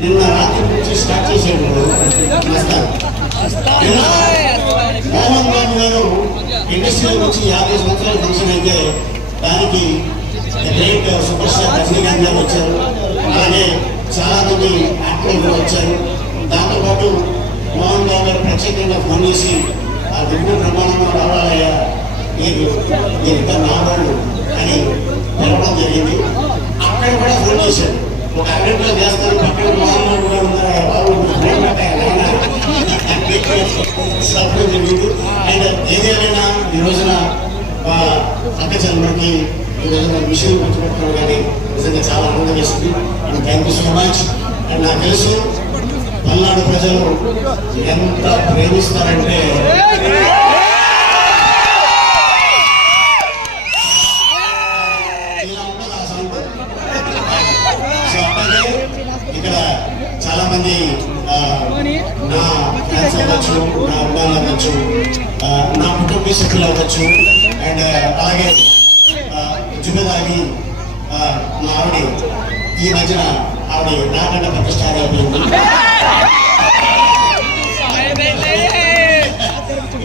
నిన్న రాత్రి నుంచి స్టార్ట్ చేశాడు మోహన్ బాబు గారు ఇండస్ట్రీలో వచ్చి 50 సంవత్సరాల ఫంక్షన్ అయితే దానికి గ్రేట్ సూపర్ స్టార్ రజనీకాంత్ గారు వచ్చారు. అలాగే చాలా మంది యాక్టర్లు వచ్చారు. దాంతోపాటు మోహన్ బాబు గారు ప్రత్యేకంగా ఫోన్ చేసి ఆ దిగువ ప్రమాణంలో రావాలయ్యా ఇంకా నావాళ్ళు అని తెలవడం జరిగింది. అక్కడ కూడా ఫోన్ చేశారు. ఒక అరగంటలో చేస్తారు, పక్కన మోహన్ బాబు గారు చెప్పడం జరిగింది. అండ్ ఏదేమైనా ఈ రోజున అక్కచెల్లెమ్మకి ఈ రోజున విషయం పంచుకుంటున్నాం కానీ నిజంగా చాలా ఆనందం వేస్తుంది. And thank you so much. And నాకు తెలుసు పల్నాడు ప్రజలు ఎంత ప్రేమిస్తారంటే ఇక్కడ చాలా మంది నా ఫ్యాన్స్ అవ్వచ్చు, నా అభిమానులు అవ్వచ్చు, నా కుటుంబ సభ్యులు అవ్వచ్చు. అండ్ అలాగే జుబేదాగి మా ఆవిడ ఈ మధ్యన ఆవిడ నాకంటే పెద్ద స్టార్ అయిపోయింది.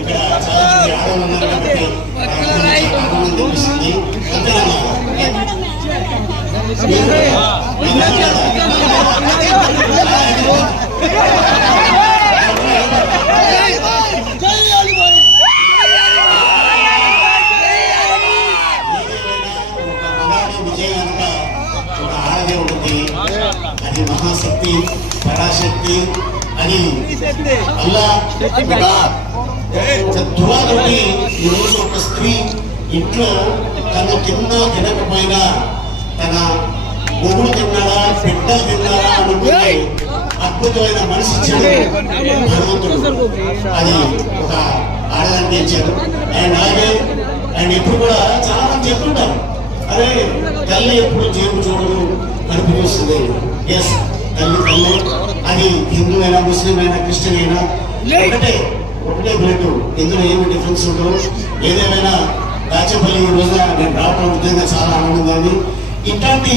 ఇక్కడ చాలా మంది ఆడవాళ్ళు ఉన్నారు కాబట్టి ఆనందం తెలిపిస్తుంది. అంతేనమ్మా విజయవంత ఒక ఆడదే ఉంటుంది. అది మహాశక్తి, పరాశక్తి అని అల్లా ఒక దువాతోటి ఈరోజు ఒక స్త్రీ ఇంట్లో తను తినకపోయినా తన మొగుడు తిన్నాడా, బిడ్డలు తిన్నారా అనుకునే అద్భుతమైన మనసు ఇచ్చాడు భగవంతుడు. అది ఒక ఆడదానికి ఇచ్చాడు. అండ్ అలాగే అండ్ ఇప్పుడు కూడా చాలా మంది చెప్తుంటారు, అరే తల్లి ఎప్పుడు జేబు చూడదు, కడుపు చూస్తుంది. ఎస్, తల్లి అది హిందూ అయినా, ముస్లిం అయినా, క్రిస్టియన్ అయినా ఒకటే బ్లడ్. ఇందులో ఏమి డిఫరెన్స్ ఉండవు. ఏదేమైనా దాచేపల్లి ఈ రోజున నేను రావడం నిజంగా చాలా ఆనందంగా ఉంది. ఇట్లాంటి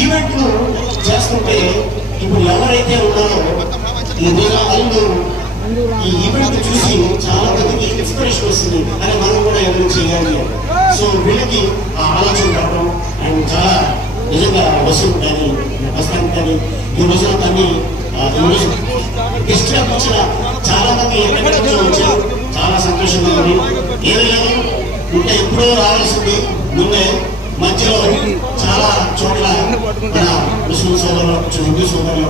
ఈవెంట్లు చేస్తుంటే ఇప్పుడు ఎవరైతే ఉన్నారో ఈ రోజున వాళ్ళు ఈ ఈవెంట్ చూసి చాలా మందికి ఇన్స్పిరేషన్ వస్తుంది, అని మనం కూడా ఏదైనా చేయాలి. సో వీళ్ళకి ఆ ఆలోచన రావడం అండ్ చాలా నిజంగా వసూలు కానీ వస్తాను కానీ ఈ రోజున దాన్ని గెస్ట్గా వచ్చిన చాలా మంది ఎక్కడి నుంచో వచ్చారు. చాలా సంతోషంగా ఉంది. ఏదైనా ఇంకా ఎప్పుడో రావాల్సింది ముందే మధ్యలో చాలా చోట్ల మన ముస్లిం సోదరులు, హిందూ సోదరులు